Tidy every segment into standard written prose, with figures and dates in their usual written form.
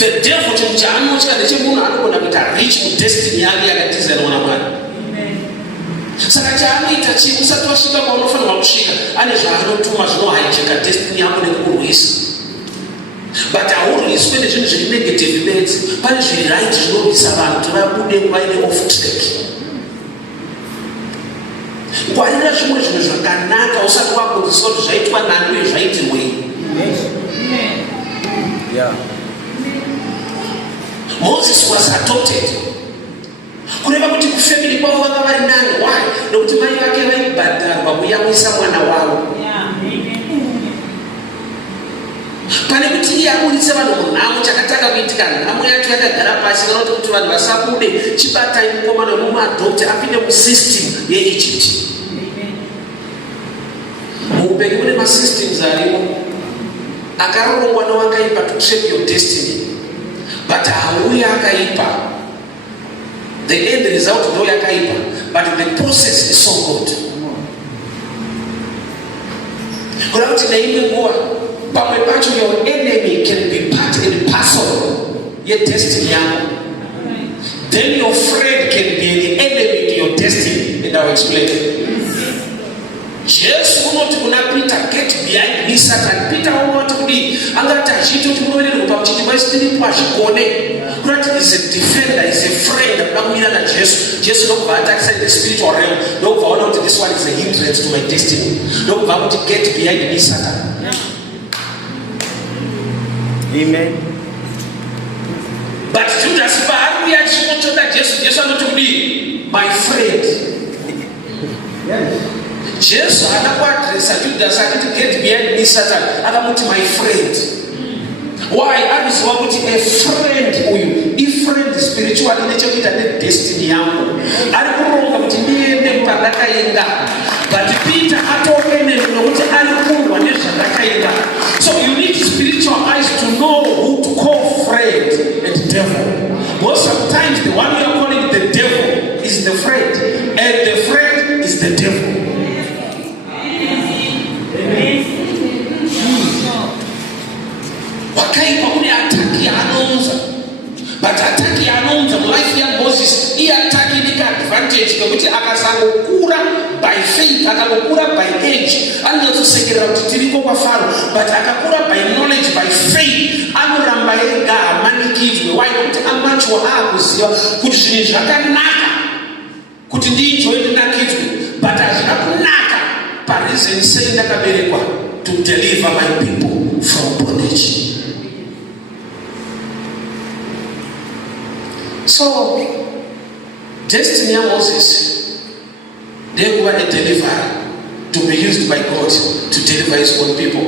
The devil chimchanocha nechemunu anogona kuita rich mudestiny yake yakatizana naMwari. Saka chaanoita chi usati wasvika paunofanirwa kusvika ane zvaanotuma zvinohijack destiny yako nekukurwisa. But haurwiswe nezvinhu zviri negative bedzi, pane zviri right zvinorwisa vanhu kuti vabude vaine off track. Ngwarira zvimwe zvinhu zvakanaka usati wakudzidziswa kuti zvaitwa nani uye zvaitirwei. Moses was adopted. Kureva kuti kufamily kwavo vanga vari nani. Why? Nokuti mai vake vaibhadharwa kuyamwisa mwana wavo. Pane kuti iye aburitse vanhu munhamo chakatanga kuitika nhamo yacho yakagara pasi kanoti kuti vanhu vasabude chibatai mukomana wemumadhokta apinde musystem yeEgypt. Muupenyu mune masystems arimo akarongwa newakaipa to shape your destiny, but hauya akaipa. The end result ndo yakaipa, but the process is so good. Kuna kuti naimwe nguva pamwe pacho your enemy can be part and parcel your destiny yako. Then your friend can be an enemy to your destiny, and I'll explain. Jesu unoti kuna Peter, get behind me Satan. Peter unoti kudi angati achiti kuti munoverera kupa kuti vaisitiripo azvikone. Kuti is a defender, is a friend. Akamira na Jesu. Jesu ndokubva atakisa in the spiritual realm. Ndokubva aona kuti this one is a hindrance to my destiny. Ndokubva kuti get behind me Satan. Amen. But Judas paari achikotoda Jesu anoti kudi my friend. Yes. Jesu anakuadresa Judas akati get behind me Satan, akamuti my friend. Why? Anoziva kuti a friend uyu ifriend spiritually nechekuita nedestiny yangu. Ari kuronga kuti ndiende pandakaenda. But Peter atoene nokuti ari kurwa nezvandakaenda. So you need spiritual eyes to know who to call friend and devil. Because sometimes the one you are calling the devil is the friend, and the friend is the devil. Wakaipa kune ataki yaanonza, but ataki yaanonza mulife ya Moses iye ataki nika advantage kwekuti akasangokura by faith, akakura by age anonyatsosekerera kuti tiriko kwa Faro, but akakura by knowledge, by faith anoramba ega hamanikidzwe. Why? Kuti amacho aakuziva kuti zvinhu zvakanaka kuti ndicho ndinakidzwe, but hazvina kunaka pareason sei ndakaberekwa to deliver my people from bondage. So, destiny of Moses, they were a deliverer to be used by God to deliver his own people.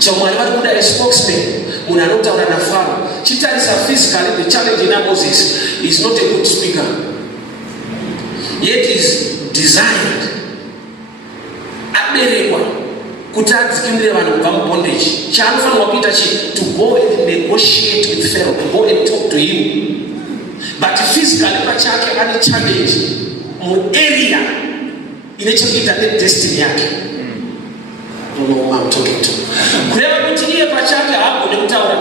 So, when I a spokesman, when I looked at Pharaoh, she tells her physically the challenge in Moses is not a good speaker. Yet is designed bondage. To go and negotiate with Pharaoh, to go and talk to him. But physically, pachake ani challenge mu area inechokita ne destiny yake. Don't know who I'm talking to. Kureva kuti iye pachake hapo nekutaura,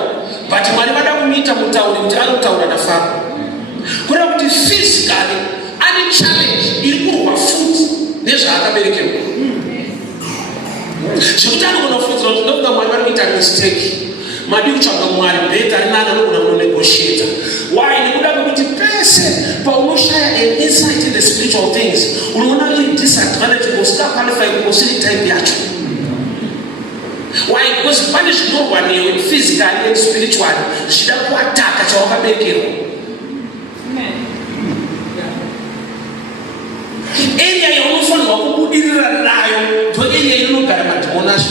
but mwari vada kumita mutauri kuti anotaura na Faro. Kureva kuti physically ani challenge iri kurwa futi nezvaakaberekerwa. Zvekuti anogona kufundzira kuti ndokuda mwari vari kuita mistake. Madi kutsvaga mwari beta rinana nogona kunegotiate. Why? Nekuda kwekuti pese paunoshaya an insight in the spiritual things unoona iri disadvantage usikaqualify kusiri type yacho. Why? Because pane zvinorwa newe physically and spiritually zvida kuataka chawakaberekerwa. Area yaunofanirwa kubudirira nayo ndo area inogara madhimoni acho.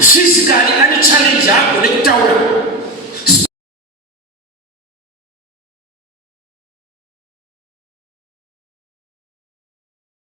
Physically, any challenge yako nekutaura.